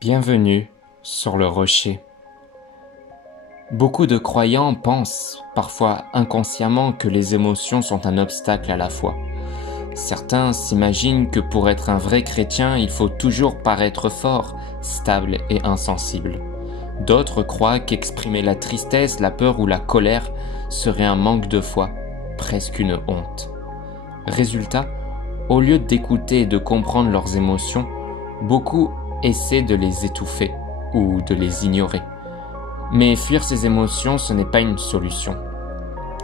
Bienvenue sur le rocher. Beaucoup de croyants pensent, parfois inconsciemment, que les émotions sont un obstacle à la foi. Certains s'imaginent que pour être un vrai chrétien, il faut toujours paraître fort, stable et insensible. D'autres croient qu'exprimer la tristesse, la peur ou la colère serait un manque de foi, presque une honte. Résultat, au lieu d'écouter et de comprendre leurs émotions, beaucoup essaient de les étouffer ou de les ignorer. Mais fuir ces émotions, ce n'est pas une solution.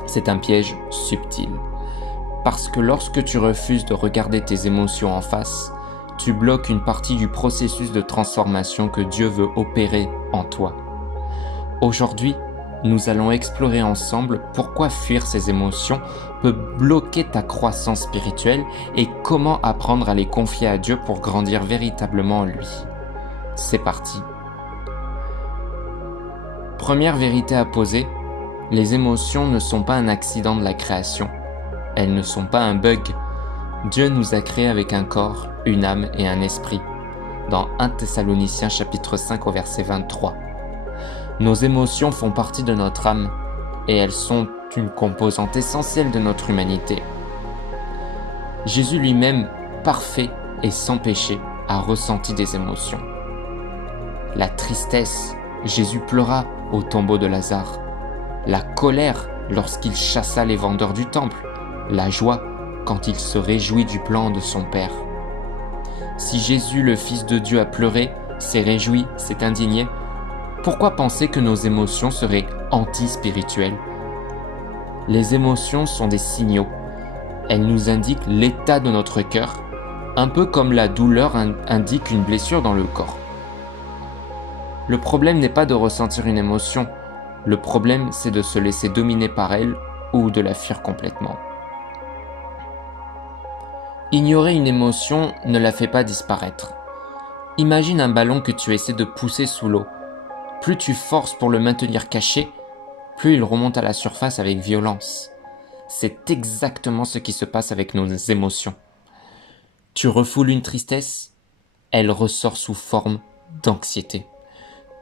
C'est un piège subtil. Parce que lorsque tu refuses de regarder tes émotions en face, tu bloques une partie du processus de transformation que Dieu veut opérer en toi. Aujourd'hui, nous allons explorer ensemble pourquoi fuir ces émotions peut bloquer ta croissance spirituelle et comment apprendre à les confier à Dieu pour grandir véritablement en lui. C'est parti. Première vérité à poser, les émotions ne sont pas un accident de la création. Elles ne sont pas un bug. Dieu nous a créés avec un corps, une âme et un esprit. Dans 1 Thessaloniciens chapitre 5 au verset 23. Nos émotions font partie de notre âme et elles sont une composante essentielle de notre humanité. Jésus lui-même, parfait et sans péché, a ressenti des émotions. La tristesse, Jésus pleura au tombeau de Lazare. La colère lorsqu'il chassa les vendeurs du temple. La joie quand il se réjouit du plan de son Père. Si Jésus, le Fils de Dieu, a pleuré, s'est réjoui, s'est indigné, pourquoi penser que nos émotions seraient anti-spirituelles ? Les émotions sont des signaux. Elles nous indiquent l'état de notre cœur, un peu comme la douleur indique une blessure dans le corps. Le problème n'est pas de ressentir une émotion, le problème c'est de se laisser dominer par elle ou de la fuir complètement. Ignorer une émotion ne la fait pas disparaître. Imagine un ballon que tu essaies de pousser sous l'eau. Plus tu forces pour le maintenir caché, plus il remonte à la surface avec violence. C'est exactement ce qui se passe avec nos émotions. Tu refoules une tristesse, elle ressort sous forme d'anxiété.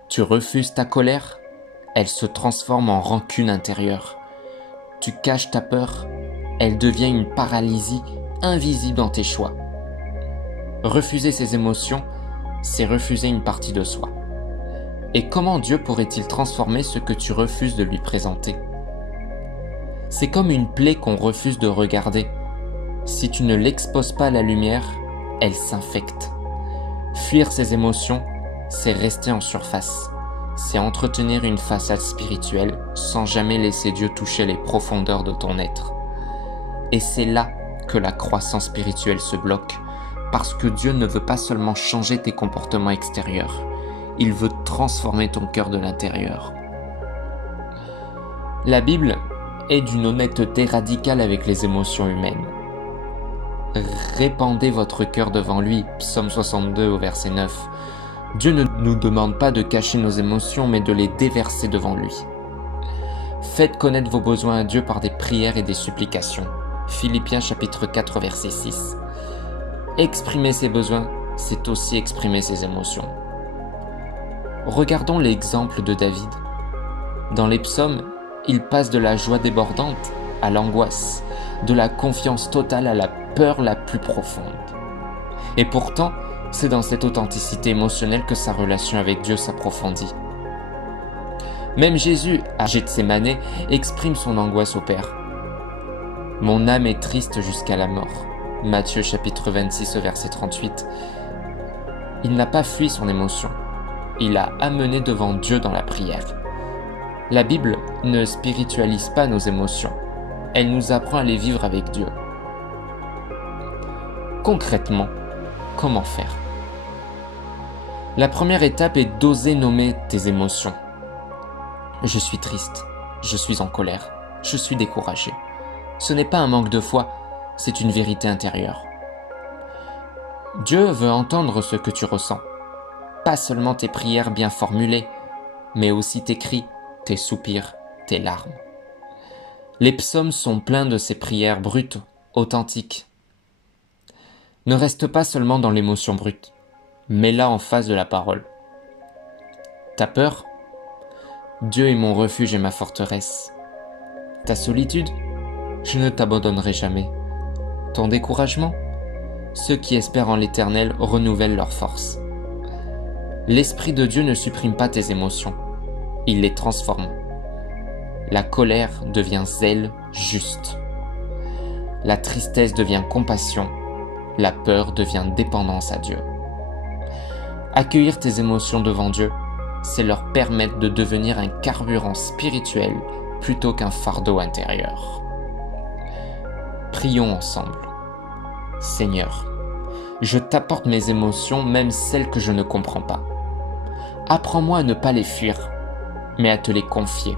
Tu refuses ta colère, elle se transforme en rancune intérieure. Tu caches ta peur, elle devient une paralysie invisible dans tes choix. Refuser ces émotions, c'est refuser une partie de soi. Et comment Dieu pourrait-il transformer ce que tu refuses de lui présenter ? C'est comme une plaie qu'on refuse de regarder. Si tu ne l'exposes pas à la lumière, elle s'infecte. Fuir ces émotions, c'est rester en surface. C'est entretenir une façade spirituelle sans jamais laisser Dieu toucher les profondeurs de ton être. Et c'est là que la croissance spirituelle se bloque, parce que Dieu ne veut pas seulement changer tes comportements extérieurs, il veut transformer ton cœur de l'intérieur. La Bible est d'une honnêteté radicale avec les émotions humaines. Répandez votre cœur devant lui, Psaume 62 au verset 9. Dieu ne nous demande pas de cacher nos émotions, mais de les déverser devant lui. Faites connaître vos besoins à Dieu par des prières et des supplications. Philippiens chapitre 4 verset 6. Exprimer ses besoins, c'est aussi exprimer ses émotions. Regardons l'exemple de David. Dans les psaumes, il passe de la joie débordante à l'angoisse, de la confiance totale à la peur la plus profonde. Et pourtant, c'est dans cette authenticité émotionnelle que sa relation avec Dieu s'approfondit. Même Jésus, à Gethsémanée, exprime son angoisse au Père. « Mon âme est triste jusqu'à la mort » Matthieu chapitre 26 verset 38. Il n'a pas fui son émotion. Il l'a amené devant Dieu dans la prière. La Bible ne spiritualise pas nos émotions. Elle nous apprend à les vivre avec Dieu. Concrètement, comment faire ? La première étape est d'oser nommer tes émotions. Je suis triste, je suis en colère, je suis découragé. Ce n'est pas un manque de foi, c'est une vérité intérieure. Dieu veut entendre ce que tu ressens. Pas seulement tes prières bien formulées, mais aussi tes cris, tes soupirs, tes larmes. Les psaumes sont pleins de ces prières brutes, authentiques. Ne reste pas seulement dans l'émotion brute, mets-la en face de la parole. Ta peur? Dieu est mon refuge et ma forteresse. Ta solitude? Je ne t'abandonnerai jamais. Ton découragement? Ceux qui espèrent en l'Éternel renouvellent leur force. L'Esprit de Dieu ne supprime pas tes émotions, il les transforme. La colère devient zèle juste. La tristesse devient compassion. La peur devient dépendance à Dieu. Accueillir tes émotions devant Dieu, c'est leur permettre de devenir un carburant spirituel plutôt qu'un fardeau intérieur. Prions ensemble. Seigneur, je t'apporte mes émotions, même celles que je ne comprends pas. Apprends-moi à ne pas les fuir, mais à te les confier.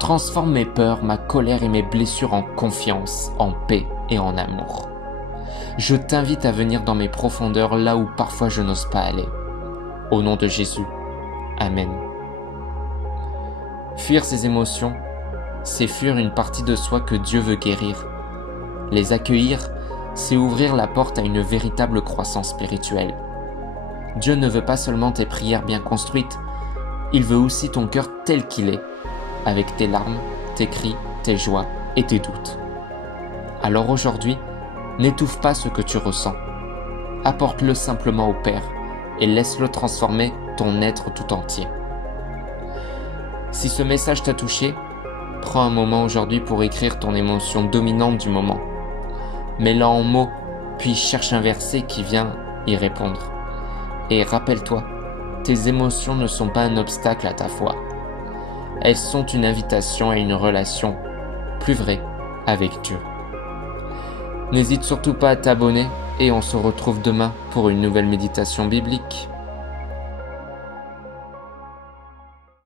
Transforme mes peurs, ma colère et mes blessures en confiance, en paix et en amour. Je t'invite à venir dans mes profondeurs là où parfois je n'ose pas aller. Au nom de Jésus. Amen. Fuir ces émotions, c'est fuir une partie de soi que Dieu veut guérir. Les accueillir, c'est ouvrir la porte à une véritable croissance spirituelle. Dieu ne veut pas seulement tes prières bien construites, il veut aussi ton cœur tel qu'il est, avec tes larmes, tes cris, tes joies et tes doutes. Alors aujourd'hui, n'étouffe pas ce que tu ressens. Apporte-le simplement au Père et laisse-le transformer ton être tout entier. Si ce message t'a touché, prends un moment aujourd'hui pour écrire ton émotion dominante du moment. Mets-la en mots, puis cherche un verset qui vient y répondre. Et rappelle-toi, tes émotions ne sont pas un obstacle à ta foi. Elles sont une invitation à une relation plus vraie avec Dieu. N'hésite surtout pas à t'abonner et on se retrouve demain pour une nouvelle méditation biblique.